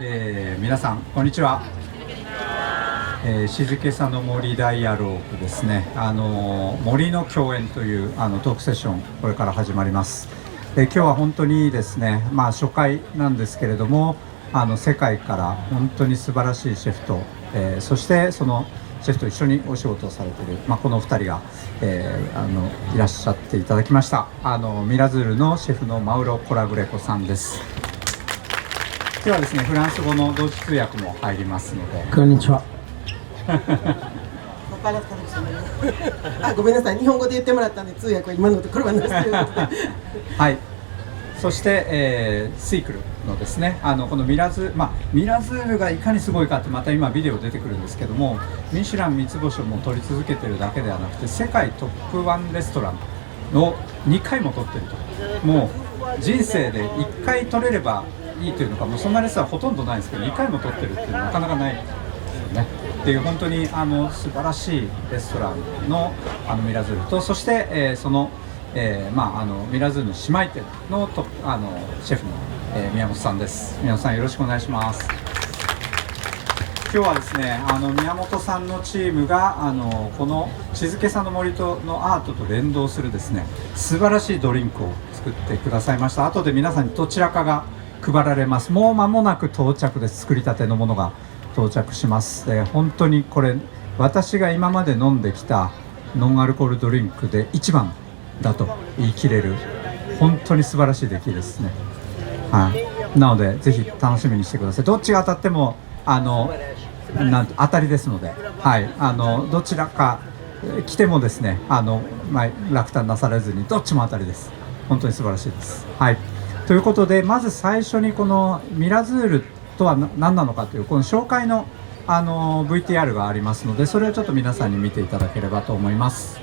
皆さんこんにちは。静けさの森ダイアローグですね。森の共演というトークセッションこれから始まります。今日は本当にですね、初回なんですけれども、世界から本当に素晴らしいシェフと、そしてそのシェフと一緒にお仕事をされている、このお二人が、いらっしゃっていただきました。ミラズールのシェフのマウロ・コラグレコさんです。今日はですね、フランス語の同時通訳も入りますので。こんにちは。ごめんなさい、日本語で言ってもらったんで通訳は今のところはなしということではい。そして、スイクルのですね、このミラズールがいかにすごいかってまた今ビデオ出てくるんですけども、ミシュラン3つ星をもう取り続けてるだけではなくて、世界トップ1レストランを2回も取ってると。もう人生で1回取れればいいというのか、もうそんなレストランほとんどないんですけど、2回も取ってるっていうのはなかなかないですよね。っていう本当に素晴らしいレストランのミラズールと、そして、そのミラズールの姉妹店のシェフの、宮本さんです。宮本さん、よろしくお願いします。今日はですね、宮本さんのチームがこの静けさの森とのアートと連動するですね、素晴らしいドリンクを作ってくださいました。後で皆さんにどちらかが配られます。もう間もなく到着です。作りたてのものが到着します。本当にこれ私が今まで飲んできたノンアルコールドリンクで一番だと言い切れる本当に素晴らしい出来ですね。はい、なのでぜひ楽しみにしてください。どっちが当たっても当たりですので、はい、どちらか来てもですね、落胆なされずにどっちも当たりです。本当に素晴らしいです。はい、ということで、まず最初にこのミラズールとは何なのかというこの紹介のVTR がありますので、それをちょっと皆さんに見ていただければと思います。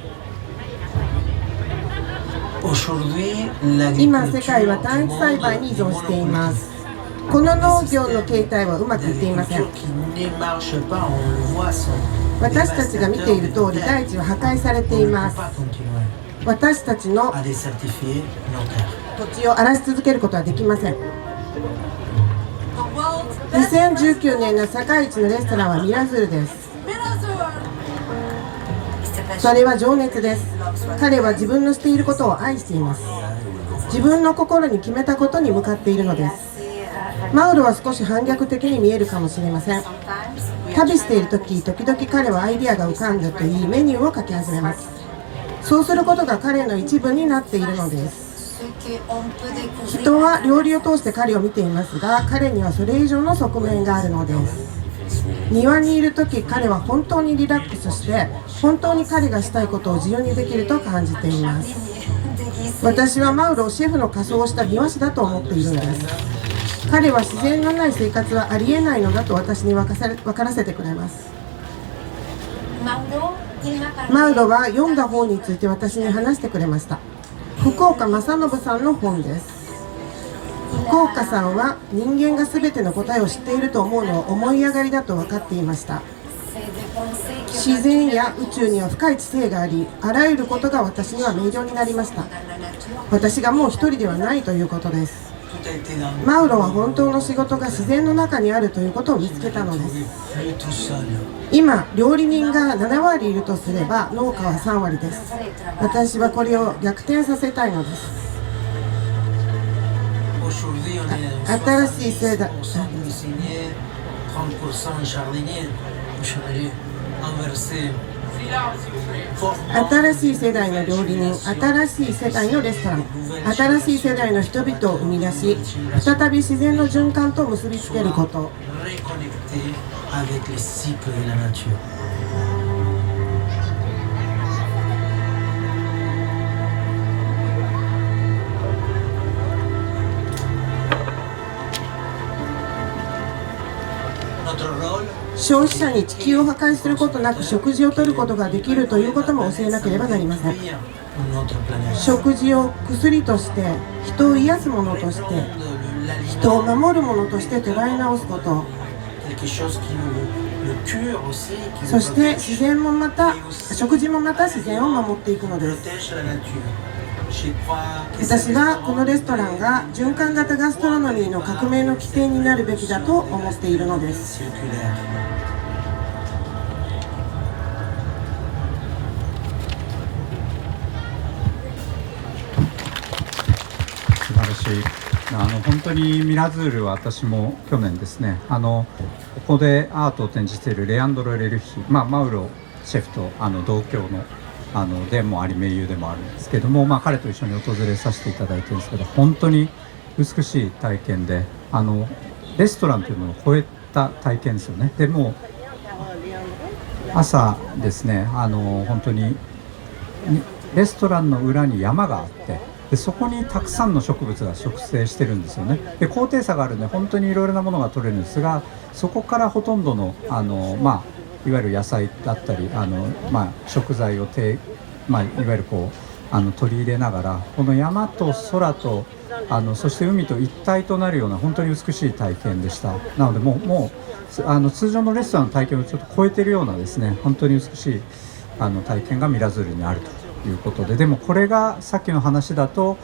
今世界は単一栽培に依存しています。この農業の形態はうまくいっていません。私たちが見ている通り、大地は破壊されています。私たちの土地を荒らし続けることはできません。2019年の世界一のレストランはミラズールです。それは情熱です。彼は自分のしていることを愛しています。自分の心に決めたことに向かっているのです。マウロは少し反逆的に見えるかもしれません。旅している時々彼はアイデアが浮かんだといいメニューを書き始めます。そうすることが彼の一部になっているのです。人は料理を通して彼を見ていますが、彼にはそれ以上の側面があるのです。庭にいる時、彼は本当にリラックスして本当に彼がしたいことを自由にできると感じています。私はマウロをシェフの仮装をした庭師だと思っているのです。彼は自然のない生活はありえないのだと私に分からせてくれます。マウロは読んだ本について私に話してくれました。福岡正信さんの本です。福岡さんは人間が全ての答えを知っていると思うのは思い上がりだと分かっていました。自然や宇宙には深い知性があり、あらゆることが私には明瞭になりました。私がもう一人ではないということです。マウロは本当の仕事が自然の中にあるということを見つけたのです。今料理人が7割いるとすれば農家は3割です。私はこれを逆転させたいのです。新しい世代新しい世代の料理人、新しい世代のレストラン、新しい世代の人々を生み出し、再び自然の循環と結びつけること。消費者に地球を破壊することなく食事をとることができるということも教えなければなりません。食事を薬として、人を癒すものとして、人を守るものとして捉え直すこと、そして自然もまた、食事もまた自然を守っていくのです。私はこのレストランが循環型ガストロノミーの革命の起点になるべきだと思っているのです。素晴らしい。本当にミラズールは私も去年ですね、ここでアートを展示しているレアンドロ・レルヒ、マウロシェフと同郷のでもあり盟友でもあるんですけども、彼と一緒に訪れさせていただいてるんですけど、本当に美しい体験で、レストランというのを超えた体験ですよね。でも朝ですね、本当にレストランの裏に山があって、でそこにたくさんの植物が植生してるんですよね。で高低差があるんで本当にいろいろなものが取れるんですが、そこからほとんどのいわゆる野菜だったり食材をいわゆる取り入れながら、この山と空とそして海と一体となるような本当に美しい体験でした。なのでもう通常のレストランの体験をちょっと超えているようなですね、本当に美しい体験がミラズールにあるということで、でもこれがさっきの話だと、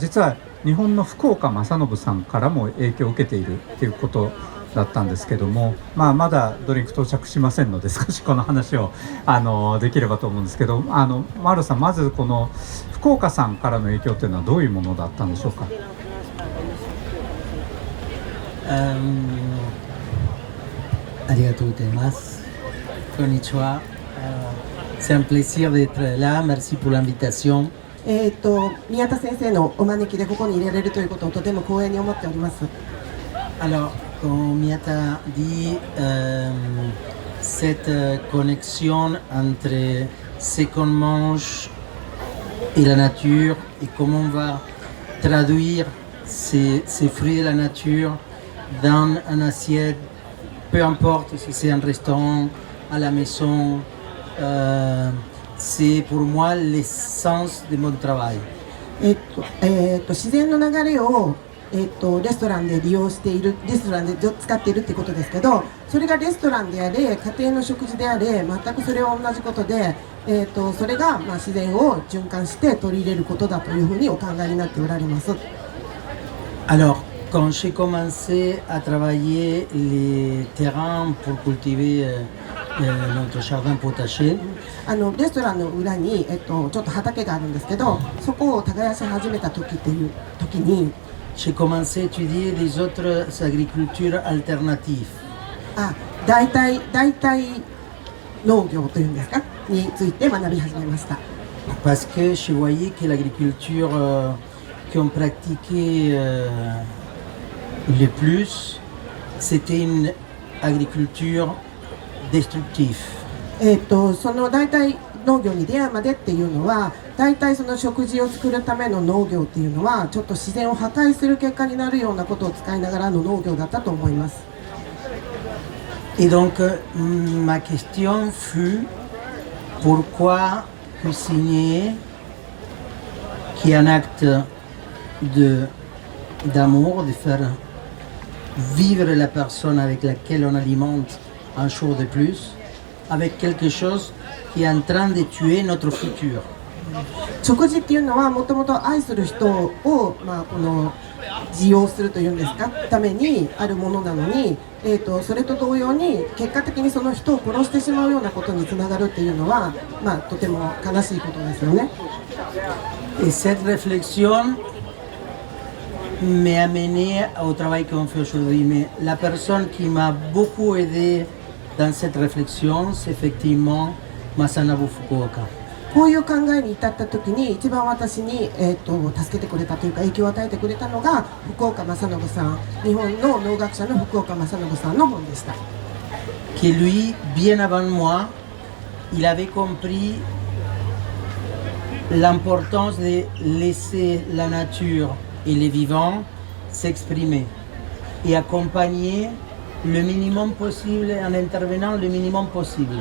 実は日本の福岡正信さんからも影響を受けているということだったんですけども、まだドリンク到着しませんので少しこの話をできればと思うんですけど、マロさん、まずこの福岡さんからの影響というのはどういうものだったんでしょうか。ありがとうございます。こんにちは。C'est un plaisir d'être là. Merci pour l'invitation. 宮田先生のお招きでここに入れられるということをとても光栄に思っております。Alors, comme Miyata dit, cette connexion entre ce qu'on mange et la nature et comment on va traduire ces fruits de la nature dans une assiette, peu importe si c'est un restaurant, à la maison, c'est pour moi l'essence de mon travail. 自然の流れをレストランで利用している、レストランで使っているってことですけど、それがレストランであれ、家庭の食事であれ、全くそれは同じことで、それが自然を循環して取り入れることだというふうにお考えになっておられます。Alors, quand j'ai commencé à travailler les terrains pour cultiver notre jardin potager, レストランの裏に、ちょっと畑があるんですけど、そこを耕し始めた時っていう時に、j'ai commencé à étudier des autres agricultures alternatives. 代替農業というんですかについて学び始めました。Parce que je voyais que l'agriculture qu'on pratiquait le plus, c'était une agriculture destructive. その代替農業に出会うまでっていうのは、大体その食事を作るための農業っていうのはちょっと自然を破壊する結果になるようなことを使いながらの農業だったと思います。Et donc ma question fut pourquoi cuisiner, qui est un acte d'amour, de faire vivre la personne avec laquelle on alimente un jour de plus, avec quelque chose qui est en train de tuer notre futur. 食事っていうのはもともと愛する人を、この利用するというんですかためにあるものなのに、それと同様に結果的にその人を殺してしまうようなことにつながるっていうのは、とても悲しいことですよね。Et cette réflexion m'a amené au travail qu'on fait aujourd'hui. Mais la personne qui m'a beaucoup aidé dans cette réflexion, c'est effectivement Masanobu Fukuoka. こういう考えに至った時に一番私に、助けてくれたというか影響を与えてくれたのが福岡正信さん、日本の農学者の福岡正信さんの本でした。Que lui, bien avant moi, il avait compris l'importance de laisser la nature et les vivants s'exprimer et accompagner le minimum possible en intervenant le minimum possible.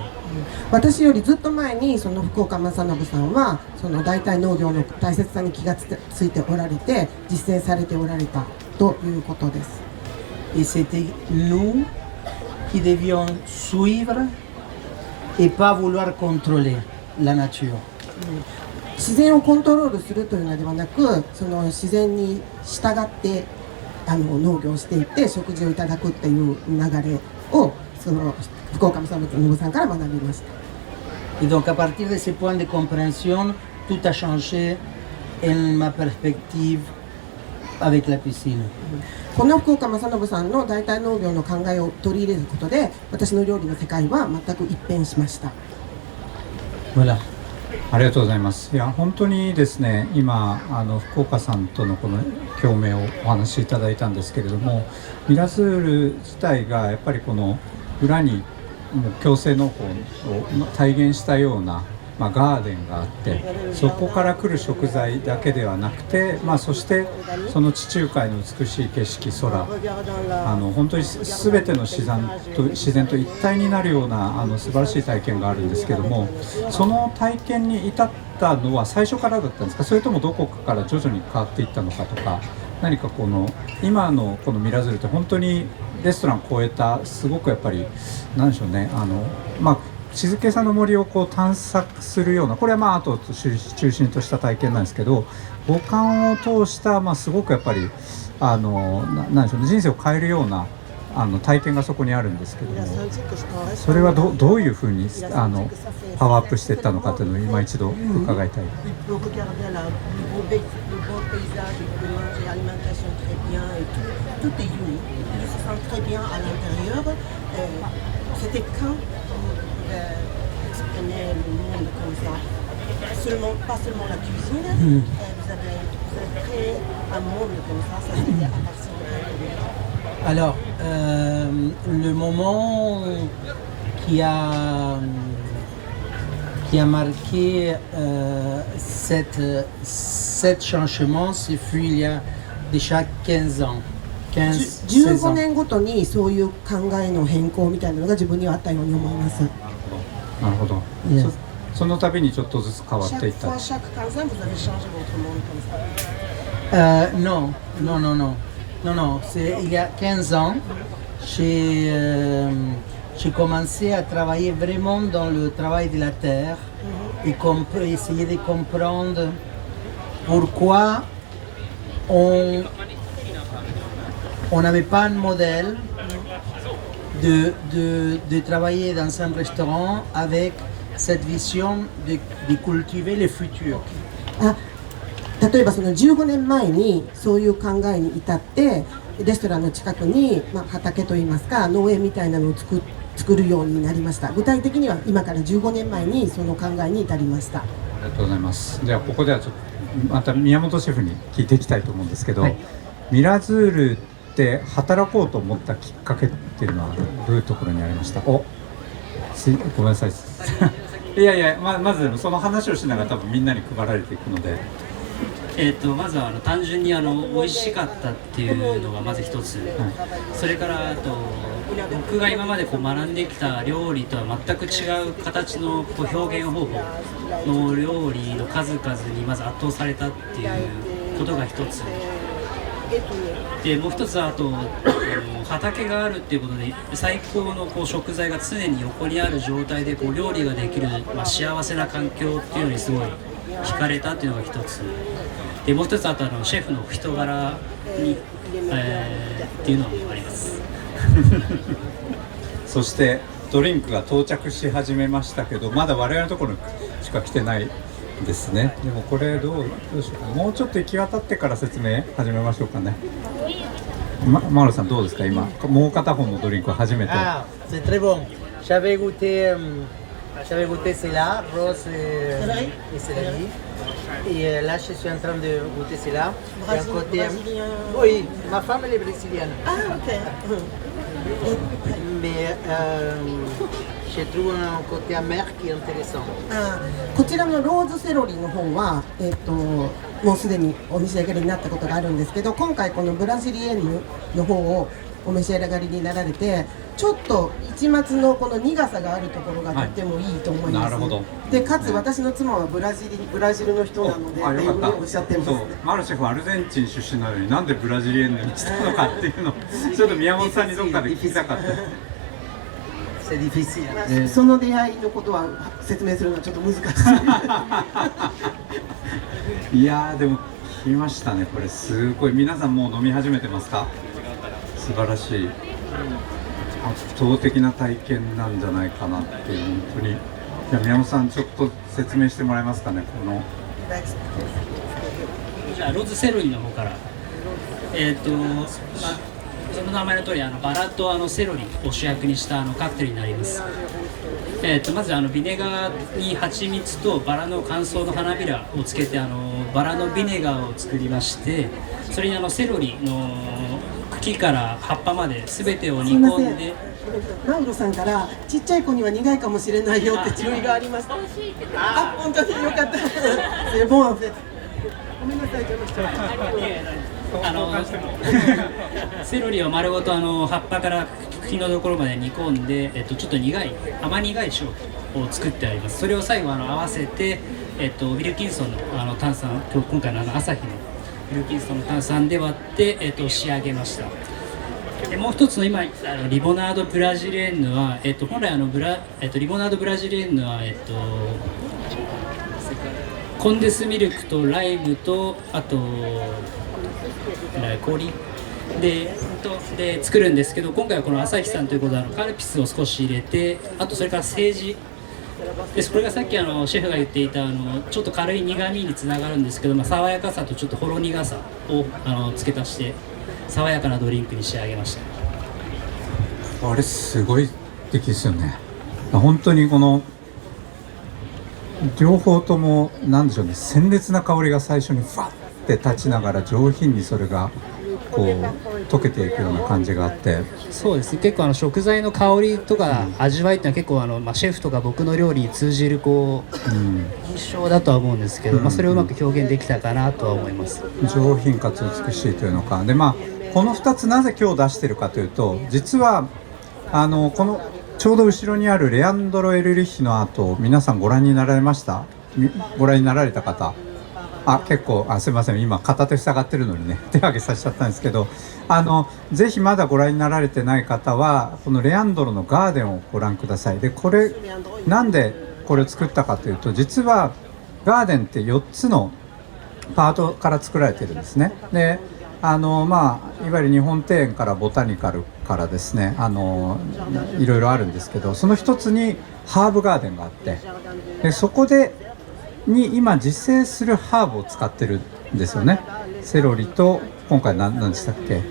私よりずっと前にその福岡正信さんはその代替農業の大切さに気がついておられて実践されておられたということです。Et c'était nous qui devions suivre et pas vouloir contrôler la nature. 自然をコントロールするというのではなく、その自然に従って農業をしていって食事をいただくっていう流れをその福岡正光信さんから学びました。 Et donc à partir de ces points de compréhension, tout a changé en ma perspective avec la piscine. この福岡正信さんの代替農業の考えを取り入れることで、私の料理の世界は全く一変しました。 Voilà. ありがとうございます。いや本当にですね、今福岡さんとのこの共鳴をお話しいただいたんですけれども、ミラズール自体がやっぱりこの裏にもう共生農法を体現したような、ガーデンがあって、そこから来る食材だけではなくて、そしてその地中海の美しい景色、空、本当に全ての自然と一体になるような素晴らしい体験があるんですけども、その体験に至ったのは最初からだったんですか、それともどこかから徐々に変わっていったのかとか、何か今のこのミラズールって本当にレストランを超えたすごくやっぱり何でしょうね、静けさの森を探索するような、これはアートを中心とした体験なんですけど、五感を通したすごくやっぱり何でしょうね、人生を変えるような体験がそこにあるんですけども、それはどういうふうにパワーアップしていったのかというのを今一度伺いたい。exprimer le monde comme ça. Pas seulement la cuisine, vous avez créé un monde comme ça c'était à partir de quel moment? Alors, le moment qui a marqué cet changement, ce fut il y a déjà 15 ans. 15年ごとにそういう考えの変更みたいなのが自分にはあったように思います。なるほど。その度にちょっとずつ変わっていった。Non, non, non, non. Non, non, il y a 15 ans, j'ai commencé à travailler vraiment dans le travail de la terre et essayer de comprendre pourquoi on n'avait pas un modèle de travailler dans un restaurant avec cette vision de cultiver le futur. 例えばその15年前にそういう考えに至ってレストランの近くに、畑といいますか農園みたいなのを作るようになりました。具体的には今から15年前にその考えに至りました。ありがとうございます。ではここではちょっとまた宮本シェフに聞いていきたいと思うんですけど、ミラズールって働こうと思ったきっかけっていうのはどういうところにありました？ごめんなさい。いやいや、まずその話をしながら多分みんなに配られていくので。まずは単純に美味しかったっていうのがまず一つ、それから僕が今まで学んできた料理とは全く違う形の表現方法の料理の数々にまず圧倒されたっていうことが一つで、もう一つは畑があるっていうことで最高の食材が常に横にある状態で料理ができる、幸せな環境っていうのにすごい惹かれたっていうのが一つで、もう一つシェフの人柄に、っていうのもありますそしてドリンクが到着し始めましたけど、まだ我々のところしか来てないですね。でもこれどうしようか、もうちょっと行き渡ってから説明始めましょうかね。マルさんどうですか、今もう片方のドリンク初めて。C'est très bon. J'avais goûté celle-là, rose et céleri. Et là, je suis en train de goûter celle-là. Et à côté, oui, ma femme elle est brésilienne. Ah, ok. Mais je trouve un côté amer qui est intéressant. こちらのローズセロリの方は、もうすでにお召し上がりになったことがあるんですけど、今回このブラジリエンヌの方をお召し上がりになられて、ちょっと一末のこの苦さがあるところがとてもいいと思います。なるほど。でかつ私の妻はブラジルの人なので、よかった。おっしゃってます。マルシェフはアルゼンチン出身なのになんでブラジリエンヌにしたのかっていうのをちょっと宮本さんにどっかで聞きたかった。C'est difficile. その出会いのことは説明するのはちょっと難しい。いやーでも来ましたね、これすごい。皆さんもう飲み始めてますか？素晴らしい、圧倒的な体験なんじゃないかなっていう、本当に。じゃあ宮本さんちょっと説明してもらえますかね、この。じゃあロズセロリの方から。その名前の通りバラとセロリを主役にしたカクテルになります。まずビネガーに蜂蜜とバラの乾燥の花びらをつけてバラのビネガーを作りまして、それにセロリの茎から葉っぱまで全てを煮込んで。マウロさんからちっちゃい子には苦いかもしれないよって注意がありました。あ、本当によかった。ボンアフェ。ごめんなさい、ちょっと。セロリを丸ごと葉っぱから茎のところまで煮込んで、ちょっと苦い甘苦いショートを作ってあります。それを最後合わせて、ウィルキンソンの炭酸、今回の朝日のウィルキンソンの炭酸で割って、仕上げました。でもう一つの今リボナードブラジレンヌは、本来リボナードブラジレンヌは、コンデスミルクとライムとあと氷で作るんですけど、今回はこの朝日さんということでカルピスを少し入れて、あとそれからセージで、これがさっきシェフが言っていたちょっと軽い苦みにつながるんですけど、爽やかさとちょっとほろ苦さを付け足して爽やかなドリンクに仕上げました。あれすごい素敵ですよね。本当にこの両方ともなんでしょうね、鮮烈な香りが最初にファッて立ちながら上品にそれがこう溶けていくような感じがあって、そうですね、結構食材の香りとか味わいっていうのは結構シェフとか僕の料理に通じる印象だとは思うんですけど、それをうまく表現できたかなとは思います。上品かつ美しいというのかで、この2つなぜ今日出してるかというと、実はこのちょうど後ろにあるレアンドロ・エルリッヒのアート、皆さんご覧になられました？ご覧になられた方、結構すいません、今片手塞がってるのにね手挙げさせちゃったんですけど、ぜひまだご覧になられてない方はこのレアンドロのガーデンをご覧ください。でこれなんでこれを作ったかというと、実はガーデンって4つのパートから作られてるんですね。でいわゆる日本庭園からボタニカルからですね、いろいろあるんですけど、その一つにハーブガーデンがあって、でそこに今自生するハーブを使ってるんですよね。セロリと今回何でしたっけ、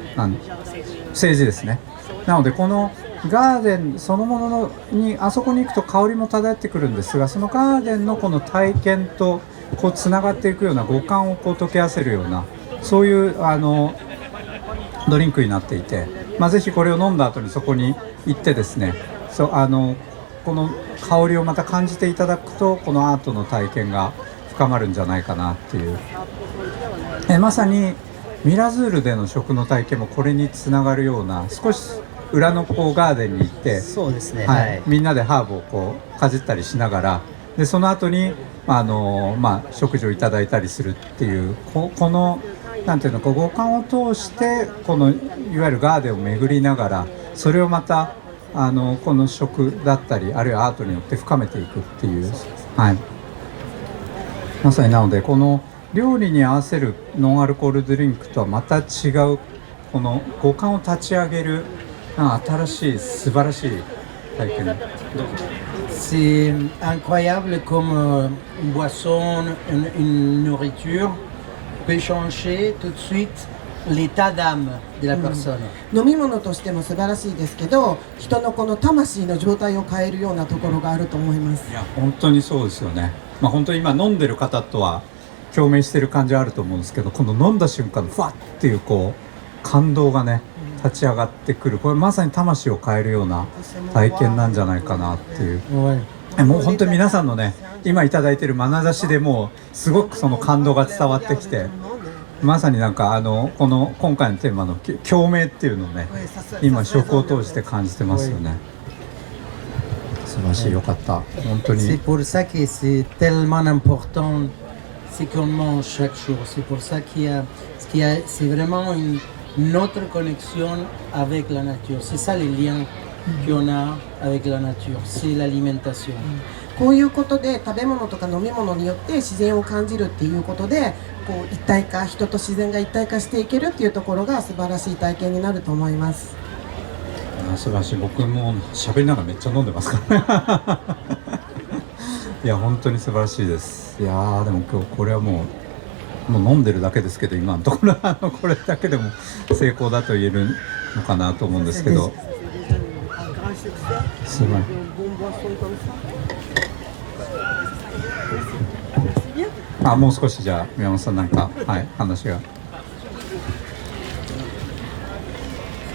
セージですね。なのでこのガーデンそのものにあそこに行くと香りも漂ってくるんですが、そのガーデンのこの体験とつながっていくような五感を溶け合わせるような、そういうドリンクになっていて、ぜひこれを飲んだ後にそこに行ってですね、この香りをまた感じていただくと、このアートの体験が深まるんじゃないかなっていう、まさにミラズールでの食の体験もこれにつながるような、少し裏のガーデンに行って、そうですね、みんなでハーブをかじったりしながら、でその後に食事をいただいたりするっていう、このなんていうのか、五感を通してこのいわゆるガーデンを巡りながら、それをまたこの食だったりあるいはアートによって深めていくっていう、まさになのでこの料理に合わせるノンアルコールドリンクとはまた違う、この五感を立ち上げる新しい素晴らしい体験。C'est incroyable comme une boisson, une nourriture peut changer tout de suite l'état d'âme de la personne. 飲み物としても素晴らしいですけど、人のこの魂の状態を変えるようなところがあると思います。いや本当にそうですよね。本当に今飲んでる方とは共鳴してる感じはあると思うんですけど、この飲んだ瞬間のファッっていう感動がね立ち上がってくる、これまさに魂を変えるような体験なんじゃないかなっていう、もう本当に皆さんのね今いただいてる眼差しでもうすごくその感動が伝わってきて、まさにこの今回のテーマの共鳴っていうのをね今食を通して感じてますよね。素晴らしい、よかった、本当に。 C'est pour ça que c'est tellement important ce qu'on mange chaque jour. C'est pour ça c'est vraiment une autre connexion avec la nature. C'est ça le lien qu'on a avec la nature, c'est l'alimentation. こういうことで食べ物とか飲み物によって自然を感じるっていうことでこう一体化人と自然が一体化していけるっていうところが素晴らしい体験になると思います。素晴らしい。僕も喋りながらめっちゃ飲んでますからいや本当に素晴らしいです。いやーでも今日これはもう飲んでるだけですけど今のところこれだけでも成功だと言えるのかなと思うんですけど、すごい。もう少しじゃあ宮本さんなんか、はい、話が。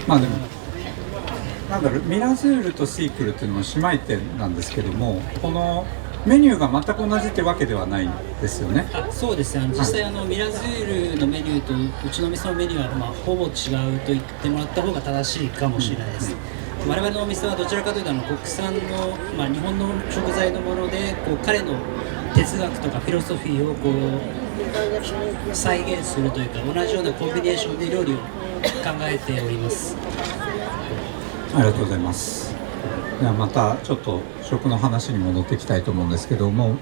まあでもなんだろう、ミラズールとシークルっていうのも姉妹店なんですけども、このメニューが全く同じってわけではないんですよね。そうですね、実際ミラズールのメニューとうちの店のメニューはほぼ違うと言ってもらった方が正しいかもしれないです。我々のお店はどちらかというと国産の、日本の食材のもので彼の哲学とかフィロソフィーを再現するというか同じようなコンビネーションで料理を考えております。ありがとうございます。ではまたちょっと食の話に戻っていきたいと思うんですけども、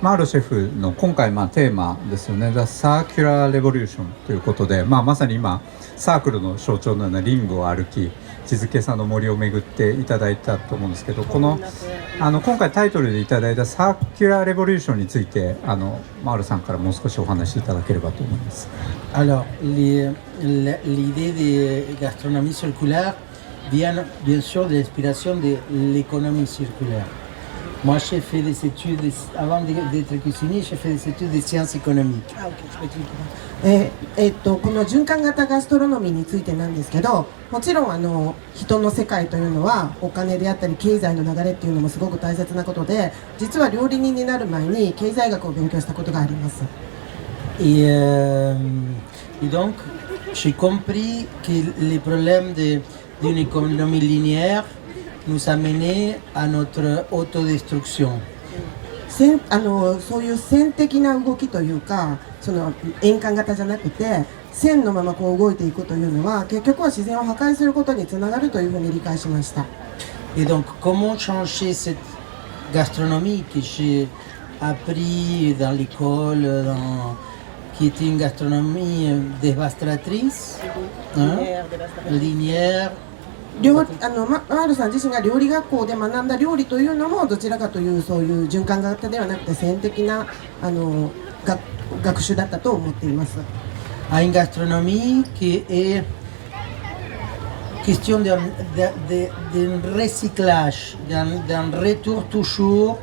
マールシェフの今回テーマですよね、The Circular Revolution ということで、まさに今サークルの象徴のようなリングを歩き静けさの森を巡っていただいたと思うんですけど、この今回タイトルでいただいたサーキュラーレボリューションについてマールさんからもう少しお話しいただければと思います。Alors, l'idée de gastronomie circulaire vient bien sûr de l'inspiration de l'économie circulaire. Moi, j'ai fait des études, avant d'être cuisinier, j'ai fait des études de sciences économiques. この循環型ガストロノミーについてなんですけど、もちろん人の世界というのはお金であったり経済の流れっていうのもすごく大切なことで、実は料理人になる前に経済学を勉強したことがあります。Et donc, j'ai compris que les problèmes d'une économie linéaire nous amenaient à notre autodestruction. そういう線的な動きというか、その円環型じゃなくて線のまま動いていくというのは結局は自然を破壊することにつながるというふうに理解しました。Et donc, comment changer cette gastronomie que j'ai appris dans l'école, qui était une gastronomie dévastatrice, linéaire. マールさん自身が料理学校で学んだ料理というのもどちらかというそういう循環型ではなくて線的な学習だったと思っています。À une gastronomie qui est question d'un recyclage, d'un retour toujours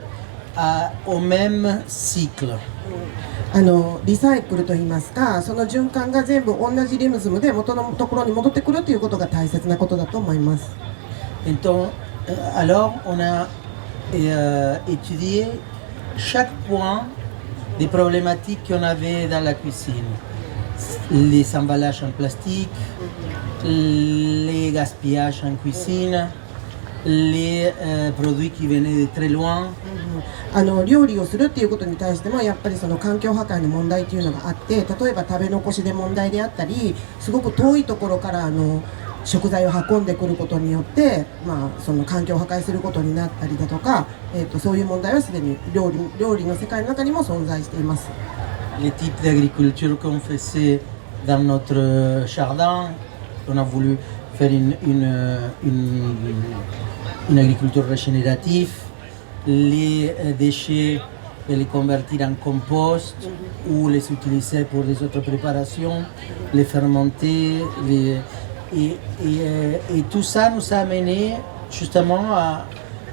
au même cycle. リサイクルといいますか、その循環が全部同じリズムで元のところに戻ってくるということが大切なことだと思います。Alors, on a étudié chaque point des problématiques qu'on avait dans la cuisine. Les emballages en plastique, les gaspillages en cuisine, les produits qui venaient de très loin. 料理をするっていうことに対してもやっぱりその環境破壊の問題っていうのがあって、例えば食べ残しで問題であったり、すごく遠いところから食材を運んでくることによって、その環境を破壊することになったりだとか、そういう問題はすでに料理の世界の中にも存在しています。Les types d'agriculture qu'on faisait dans notre jardin, on a voulu faire une agriculture régénérative, les déchets et les convertir en compost ou les utiliser pour des autres préparations, les fermenter. Et tout ça nous a amené justement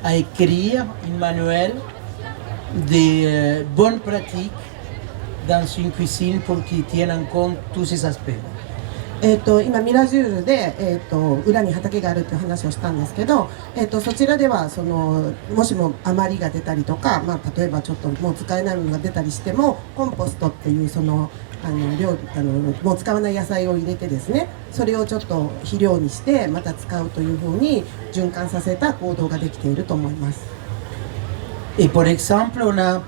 à écrire un manuel de bonnes pratiques dans une cuisine pour qu'ils tiennent en compte tous ces aspects. 今ミラジュールで、裏に畑があるっていう話をしたんですけど、そちらではもしも余りが出たりとか、例えばちょっともう使えないものが出たりしてもコンポストっていうもう使わない野菜を入れてですね、それをちょっと肥料にしてまた使うというふうに循環させた行動ができていると思います。Et par exemple, on a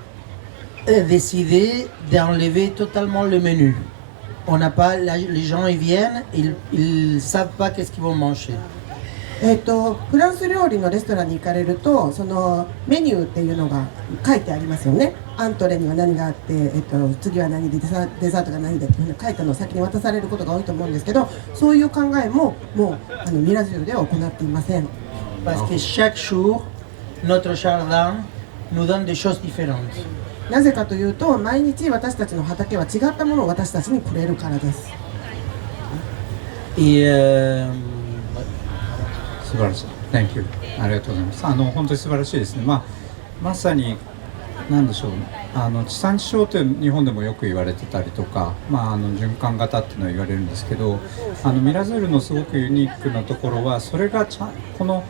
décidé d'enlever totalement le menu. On n'a pas, les gens ils viennent, ils savent pas qu'est-ce qu'ils vont manger. フランス料理のレストランに行かれるとそのメニューっていうのが書いてありますよね。アントレには何があって、次は何でデザートが何でっていうふうに書いたのを先に渡されることが多いと思うんですけど、そういう考えももうミラジュールでは行っていません。Parce que chaque jour, notre jardin nous donne des choses différentes. なぜかというと毎日私たちの畑は違ったものを私たちにくれるからです。Et 素晴らしい。Thank you。ありがとうございます。本当に素晴らしいですね。まさに何でしょう。地産地消という日本でもよく言われてたりとか、循環型っていうのは言われるんですけど、ミラズールのすごくユニークなところはそれがこの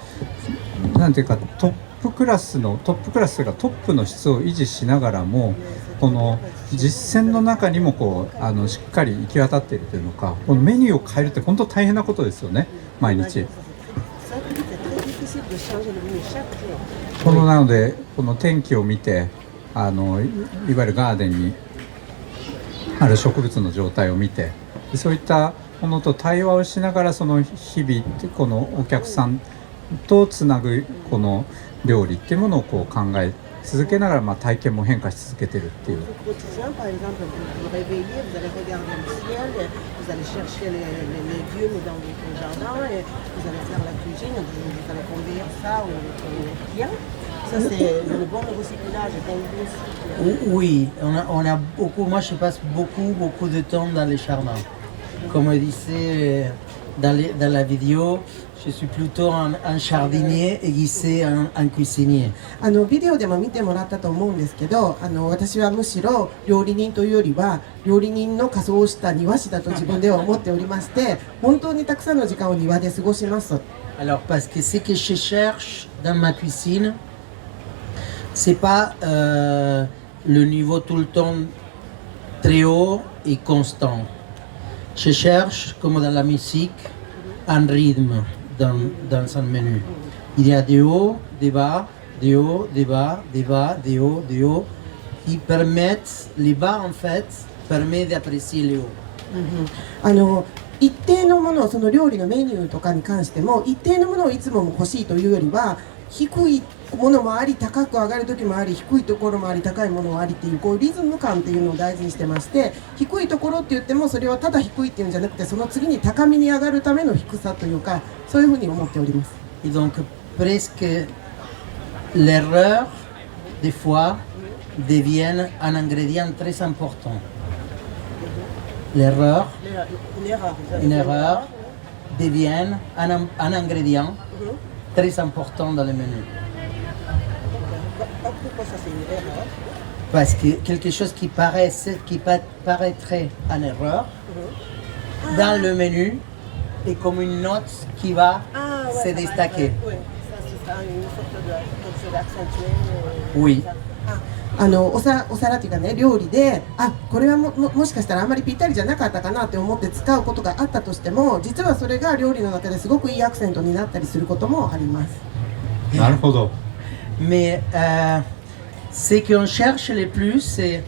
なんていうかトップクラスがトップの質を維持しながらもこの実践の中にもしっかり行き渡っているというのか、このメニューを変えるって本当大変なことですよね、毎日。なのでこの天気を見ていわゆるガーデンにある植物の状態を見て、そういったものと対話をしながらその日々このお客さんとつなぐこの料理っていうものを考え続けながら体験も変化し続けてるっていう。oui, on a beaucoup, moi je passe beaucoup de temps dans les jardins. Comme on disait dans la vidéo, je suis plutôt un jardinier et Guissé un cuisinier. ビデオでも見てもらったと思うんですけど、私はむしろ料理人というよりは料理人の仮装をした庭師だと自分では思っておりまして、本当にたくさんの時間を庭で過ごします。Alors parce que ce que je cherche dans ma cuisine, c'est pas le niveau tout le temps très haut et constant. Je cherche, comme dans la musique, un rythme dans un menu. Il y a des hauts, des bas, des hauts, des bas, des bas, des hauts, des hauts, qui permettent, les bas en fait, permettent d'apprécier les hauts. 一定のものをその料理のメニューとかに関しても一定のものをいつも欲しいというよりは低いものもあり高く上がる時もあり低いところもあり高いものもありっていうリズム感っていうのを大事にしてまして、低いところって言ってもそれはただ低いっていうんじゃなくてその次に高みに上がるための低さというかそういうふうに思っております。Et donc presque l'erreur des fois devient un ingrédient très important. L'erreur, une erreur devient un ingrédient très important dans le menu. Parce que quelque chose qui paraîtrait une erreur dans le menu est comme une note qui va se déstaquer. Oui. お皿っていうかね料理でこれはもしかしたらあんまりぴったりじゃなかったかなって思って使うことがあったとしても実はそれが料理の中ですごくいいアクセントになったりすることもあります。なるほど。Mais ce qu'on cherche le plus, c'est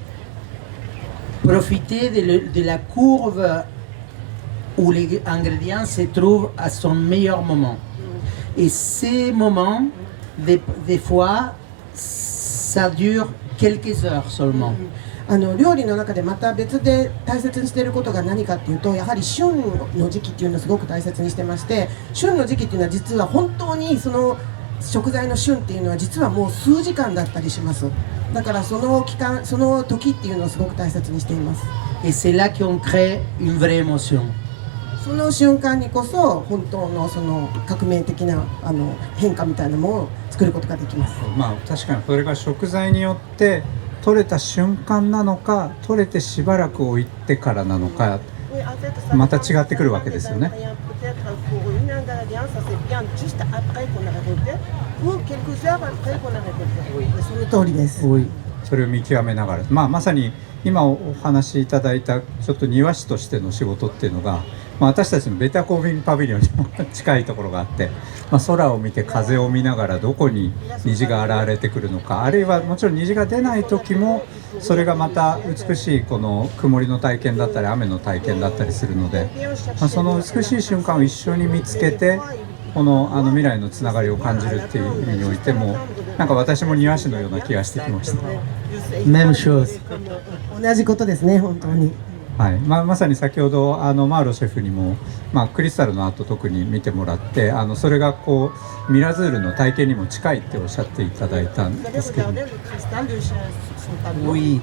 profiter de la courbe où les ingrédients se trouvent à son meilleur moment. Et ces moments, des fois, ça dure quelques heures seulement. 料理の中でまた別で大切にしていることが何かっていうとやはり旬の時期っていうのをすごく大切にしてまして、旬の時期っていうのは実は本当にその食材の旬っていうのは実はもう数時間だったりします。だからその期間その時っていうのをすごく大切にしています。 Et c'est là qu'on crée une vraie émotion. その瞬間にこそ本当のその革命的な変化みたいなものを作ることができます。確かにそれが食材によって取れた瞬間なのか取れてしばらく置いてからなのかまた違ってくるわけですよね。その通りです。それを見極めながら、まさに今お話しいただいたちょっと庭師としての仕事っていうのが、私たちのベタコービンパビリオンにも近いところがあって、空を見て風を見ながらどこに虹が現れてくるのか、あるいはもちろん虹が出ない時もそれがまた美しいこの曇りの体験だったり雨の体験だったりするので、その美しい瞬間を一緒に見つけてこの未来のつながりを感じるっていう意味においても、なんか私も庭師のような気がしてきました。Même chose. 同じことですね、本当に。はい、まさに先ほどマーロシェフにも、クリスタルのアート特に見てもらって、それがこうミラズールの体験にも近いっておっしゃっていただいたんですけど、Oui,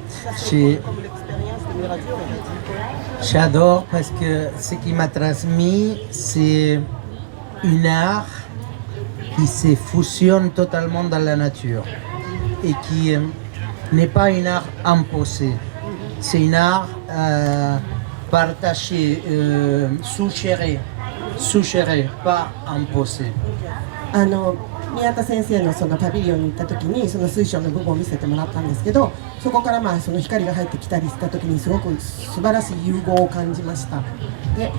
j'adore parce que ce qui m'a transmis, c'est une art qui se fusionne totalement dans la nature et qui n'est pas une art imposée. C'est une art partagée, suggérée, pas imposée. 宮田先生のそのパビリオンに行った時にその水晶の部分を見せてもらったんですけど、そこからその光が入ってきたりした時にすごく素晴らしい融合を感じました。で、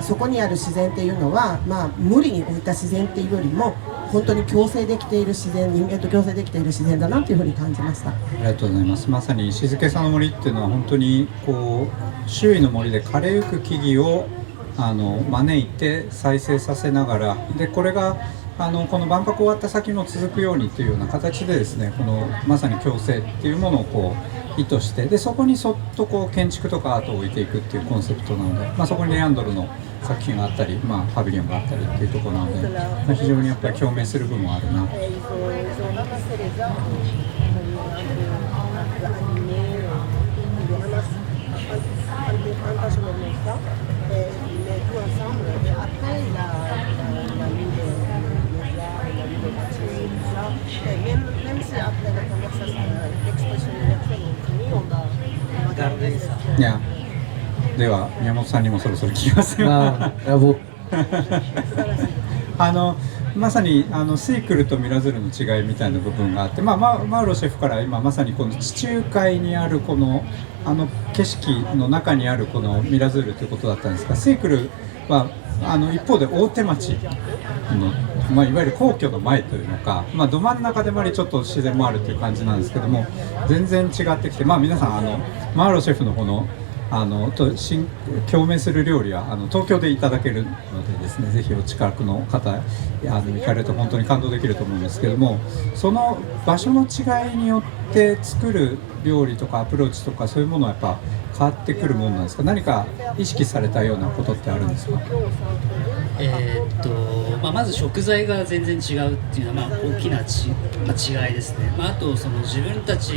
そこにある自然っていうのは、無理に置いた自然っていうよりも本当に共生できている自然、人間と共生できている自然だなというふうに感じました。ありがとうございます。まさに静けさの森っていうのは本当にこう周囲の森で枯れゆく木々を招いて再生させながら、でこれがこの万博終わった先も続くようにというような形でですね、このまさに共生っていうものをこう意図して、でそこにそっとこう建築とかアートを置いていくっていうコンセプトなので、そこにレアンドロの作品があったり、パビリオンがあったりっていうところなので、非常にやっぱり共鳴する部分もあるな。いや、では宮本さんにもそろそろ聞きますよ。Bravo. まさにセイクルとミラズールの違いみたいな部分があって、マウロシェフから今まさにこの地中海にあるこの景色の中にあるこのミラズールということだったんですが、セイクルは一方で大手町の、いわゆる皇居の前というのか、ど真ん中でもありちょっと自然もあるという感じなんですけども、全然違ってきて、皆さんマウロシェフのこの共鳴する料理は東京でいただけるのでですね、ぜひお近くの方行かれると本当に感動できると思うんですけども、その場所の違いによって作る料理とかアプローチとかそういうものはやっぱ変わってくるものなんですか？何か意識されたようなことってあるんですか？まず食材が全然違うっていうのは大きな違いですね。あとその自分たち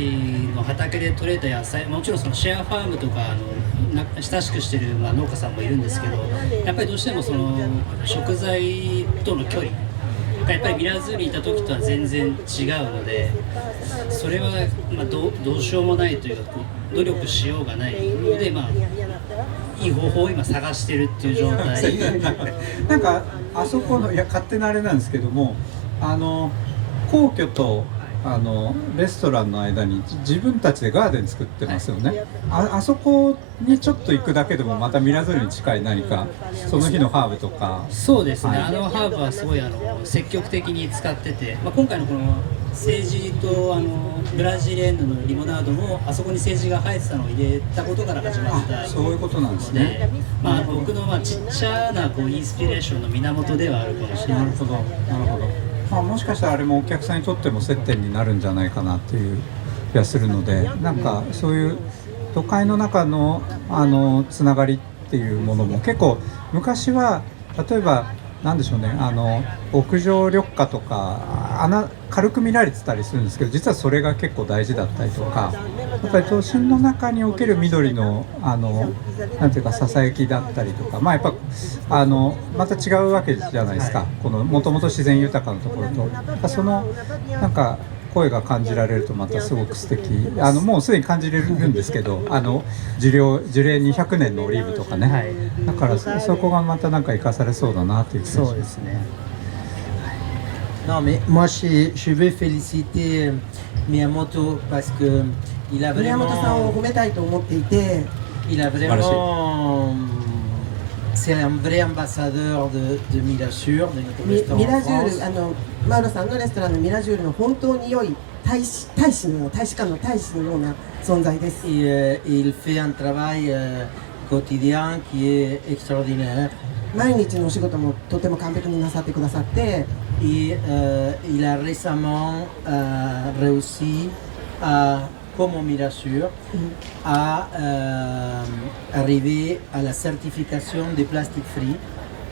の畑で採れた野菜、もちろんそのシェアファームとか親しくしてる農家さんもいるんですけど、やっぱりどうしてもその食材との距離がやっぱりミラズールにいた時とは全然違うので、それはどうしようもないというか、努力しようがないので、いい方法を今探してるっていう状態なんかあそこの勝手なあれなんですけども、皇居とレストランの間に自分たちでガーデン作ってますよね。あそこにちょっと行くだけでもまたミラズールに近い何かその日のハーブとか。そうですね、ハーブはすごい積極的に使ってて、今回のこのセージとブラジリエンヌのリモナードもあそこにセージが生えてたのを入れたことから始まったそういうことなんですね。僕のちっちゃなインスピレーションの源ではあるかもしれないです。なるほど。もしかしたらあれもお客さんにとっても接点になるんじゃないかなっていう気がするので、なんかそういう都会の中のつながりっていうものも結構昔は例えばなんでしょうね、屋上緑化とか軽く見られてたりするんですけど、実はそれが結構大事だったりとか、やっぱり都心の中における緑のなんていうかささやきだったりとか、やっぱまた違うわけじゃないですか、このもともと自然豊かなところと、そのなんか声が感じられるとまたすごく素敵。もうすでに感じれるんですけど、樹齢200年のオリーブとかね、だからそこがまたなんか生かされそうだなという気がしますね。Non, mais moi je veux féliciter Miyamoto parce que il a 宮本さんを vraiment, 褒めたいと思っていて、 il a vraiment, c'est un vrai ambassadeur de Milasur, de notre ミ restaurant ラ en ジュー France. ルマウロさんのレストランのミラジュールの本当に良い大使館の大使のような存在です。 Et il fait un travail quotidien qui est extraordinaire. 毎日のお仕事もとても完璧になさってくださって、 Et il a récemment réussi à, comme on Mirasur, à arriver à la certification des plastiques free.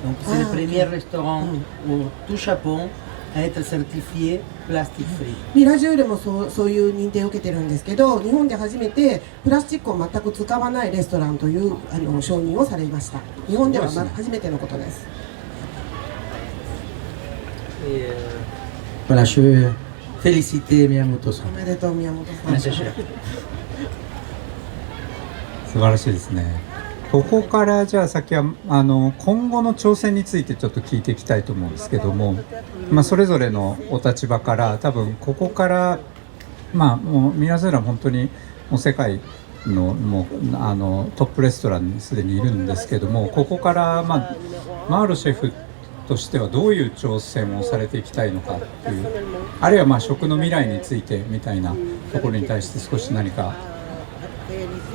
Donc c'est le premier restaurant au tout Japon à être certifié plastique free. ミラジュールもそういう認定を受けてるんですけど、日本で初めてプラスチックを全く使わないレストランという承認をされました。日本では初めてのことです。 Et voilà, je veux féliciter Miyamoto-san. おめでとう宮本さん。 Merci. 素晴らしいですね。ここからじゃあ先は今後の挑戦についてちょっと聞いていきたいと思うんですけども、それぞれのお立場から多分ここからもうミラズーラは本当にもう世界のもうトップレストランにすでにいるんですけども、ここからマウロシェフとしてはどういう挑戦をされていきたいのかっていう、あるいは食の未来についてみたいなところに対して少し何か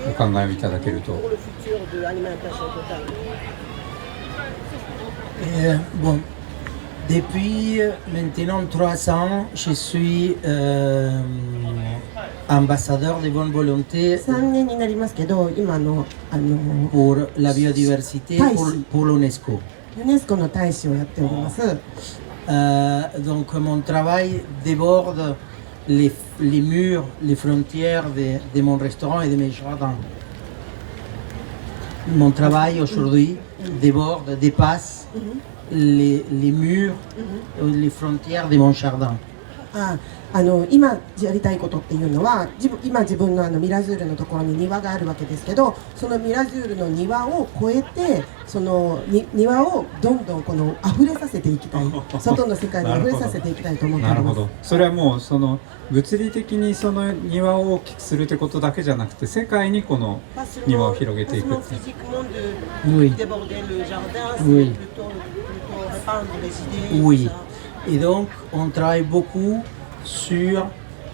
お考えをいただけると。Bon, depuis maintenant 3 ans, je suis ambassadeur de bonne volonté 3年になりますけど、今pour la biodiversité pour l'UNESCO. ユネスコの大使をやっております。 Donc mon travail déborde les murs, les frontières de mon restaurant et de mes jardins. Mon travail aujourd'hui dépasse les murs, les frontières de mon jardin. 今やりたいことっていうのは、今自分のミラズールのところに庭があるわけですけど、そのミラズールの庭を越えて、その庭をどんどん溢れさせていきたい、外の世界に溢れさせていきたいと思っております。なるほど。それはもう物理的にその庭を大きくするってことだけじゃなくて、世界にこの庭を広げていくっていう。Oui. Oui. Et donc, on travaille beaucoup sur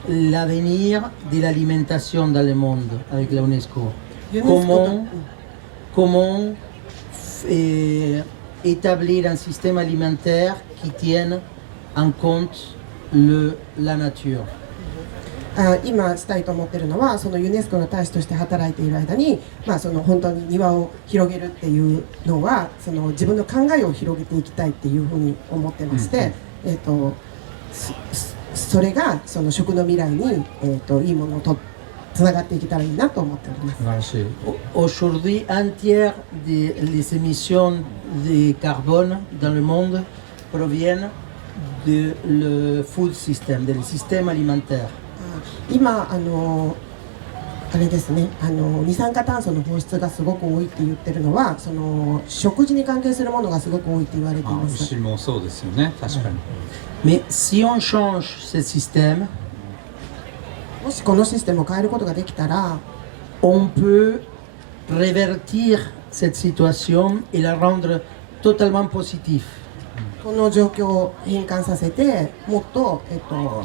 l'avenir de l'alimentation dans le monde avec la UNESCO. Comment établir un système alimentaire qui tienne en compte la nature. 今したいと思っているのは、そのユネスコの大使として働いている間に、本当に庭を広げるっていうのは、自分の考えを広げていきたいっていうふうに思ってまして、それがその食の未来に、いいものとつながっていけたらいいなと思っております。素晴らしい。Aujourd'hui, un tiers des émissions de carbone dans le monde proviennent de le food system, du système alimentaire. 今あれですね、二酸化炭素の放出がすごく多いって言ってるのは、その食事に関係するものがすごく多いって言われています。牛もそうですよね、確かに。Mais si on change ce système, もしこのシステムを変えることができたら、 on peut révertir cette situation et la rendre totalement positive. この状況を変換させて、もっと、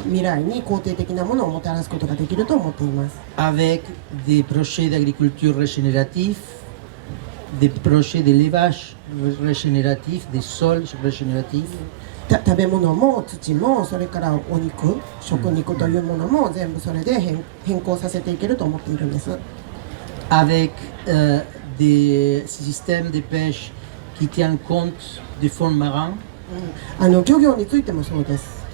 未来に肯定的なものをもたらすことができると思っています。 Avec des projets d'agriculture régénératif, des projets d'élevage régénératif, des sols régénératifs. 食べ物も土も、それからお肉、食肉というものも全部それで変更させていけると思っているんです。 Avec des systèmes de pêche qui tiennent compte des fonds marins. 漁業についてもそうです。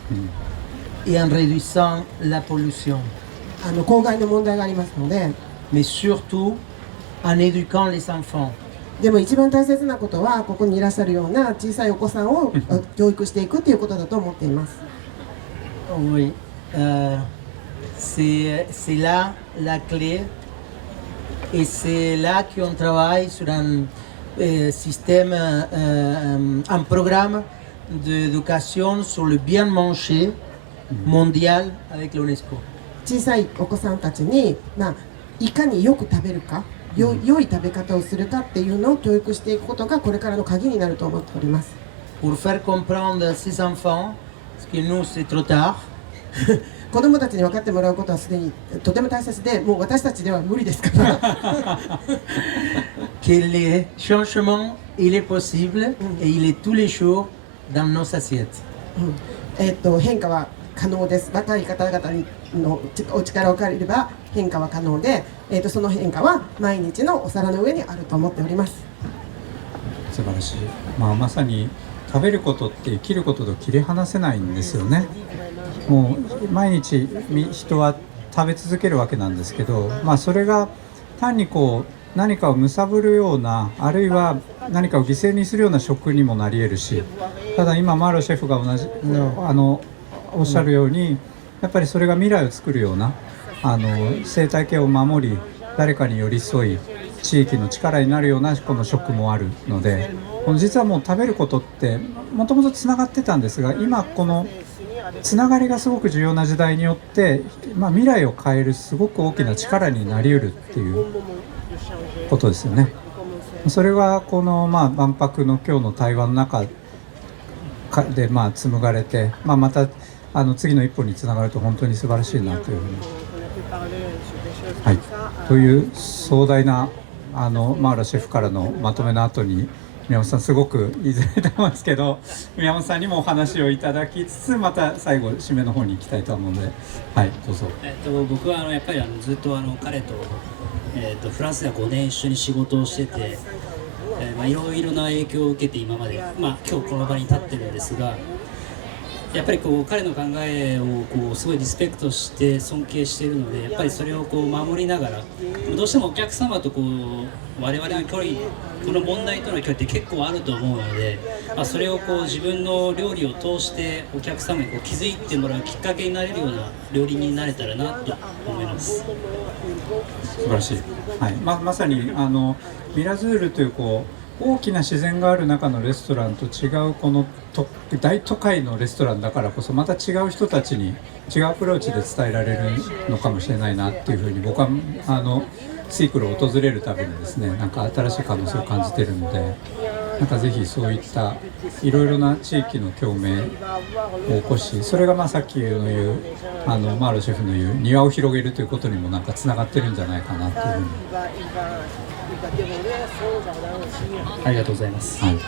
Et en réduisant la pollution. 公害の問題がありますので、 Mais surtout en éduquant les enfants. でも一番大切なことは、ここにいらっしゃるような小さいお子さんを教育していくということだと思っています。 Oui, c'est là la clé et c'est là qu'on travaille sur un système, un programme d'éducation sur le bien manger mondial avec l'UNESCO. 小さいお子さんたちに、いかによく食べるか、良い食べ方をするかっていうのを教育していくことがこれからの鍵になると思っております。 Pour faire comprendre à ces enfants, parce que nous c'est trop tard, 子どもたちに分かってもらうことはすでにとても大切で、もう私たちでは無理ですから。que les changements il est possible et il est tous les jours dans nos assiettes. 変化は可能です。若い方々のお力を借りれば変化は可能で、その変化は毎日のお皿の上にあると思っております。素晴らしい。まさに食べることって生きることと切り離せないんですよね。もう毎日人は食べ続けるわけなんですけど、それが単に何かを貪るような、あるいは何かを犠牲にするような食にもなり得るし、ただ今マーロシェフがおっしゃるように、やっぱりそれが未来を作るような生態系を守り、誰かに寄り添い、地域の力になるようなこの食もあるので、実はもう食べることってもともとつながってたんですが、今このつながりがすごく重要な時代によって、未来を変えるすごく大きな力になり得るっていうことですよね。それがこの万博の今日の対話の中で紡がれて、また次の一歩につながると本当に素晴らしいなというふうに、という壮大なマーラシェフからのまとめの後に、宮本さんすごく言いづらいと思いますけど、宮本さんにもお話をいただきつつ、また最後締めの方に行きたいと思うので、どうぞ。僕はやっぱりずっと彼と、フランスでは5年一緒に仕事をしてて、いろいろな影響を受けて今まで、今日この場に立ってるんですが、やっぱり彼の考えをすごいリスペクトして尊敬しているので、やっぱりそれを守りながら、どうしてもお客様と我々の距離、この問題との距離って結構あると思うので、それを自分の料理を通してお客様に気づいてもらうきっかけになれるような料理人になれたらなと思います。素晴らしい。まさにミラズールという大きな自然がある中のレストランと違うこの大都会のレストランだからこそ、また違う人たちに違うアプローチで伝えられるのかもしれないなっていうふうに、僕はシークルを訪れるたびにですね、なんか新しい可能性を感じているので、なんかぜひそういったいろいろな地域の共鳴を起こし、それがさっきの言うマーロシェフの言う庭を広げるということにもなんかつながってるんじゃないかなというふうに。ありがとうございます。という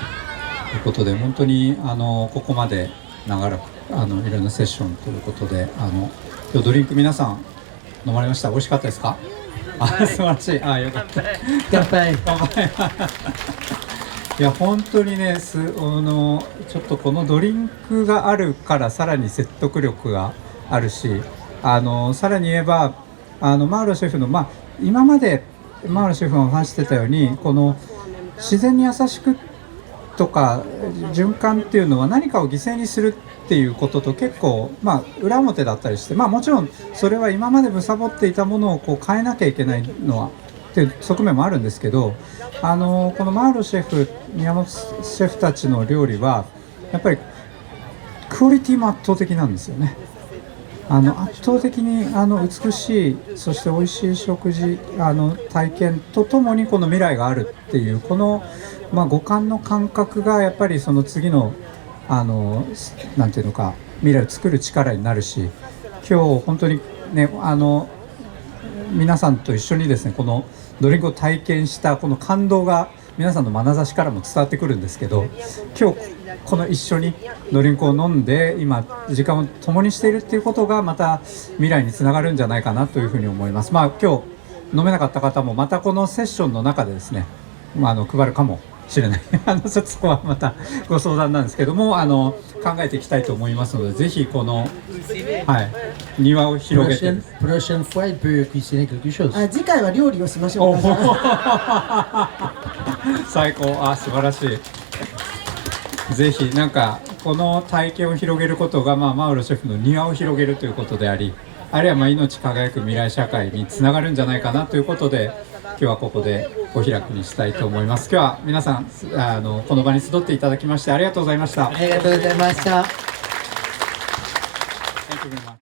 ことで、本当にここまで長らくいろんなセッションということで、今日ドリンク皆さん飲まれました？美味しかったですか？素晴らしい。よかった。乾杯。乾杯。いや本当にね、ちょっとこのドリンクがあるからさらに説得力があるし、さらに言えばマーロシェフの今までマーロシェフがお話してたように、この自然に優しくとか循環っていうのは何かを犠牲にするっていうことと結構裏表だったりして、もちろんそれは今まで貪っていたものを変えなきゃいけないのはっていう側面もあるんですけど、このマーロシェフ、宮本シェフたちの料理はやっぱりクオリティも圧倒的なんですよね。圧倒的に美しい、そして美味しい食事体験とともにこの未来があるっていう、この五感の感覚がやっぱりその次のなんていうのか未来を作る力になるし、今日本当にね皆さんと一緒にですね、このドリンクを体験したこの感動が皆さんの眼差しからも伝わってくるんですけど、今日この一緒にドリンクを飲んで今時間を共にしているっていうことがまた未来につながるんじゃないかなというふうに思います。今日飲めなかった方もまたこのセッションの中でですね、配るかもしれないそこはまたご相談なんですけども、考えていきたいと思いますので、ぜひこの、庭を広げてProchaine fois, il peut cuisiner quelque chose. 次回は料理をしましょうか。最高。素晴らしい。ぜひなんかこの体験を広げることが、マウロシェフの庭を広げるということであり、あるいは命輝く未来社会につながるんじゃないかなということで、今日はここでお開きにしたいと思います。今日は皆さんこの場に集っていただきましてありがとうございました。ありがとうございました。Thank you very much.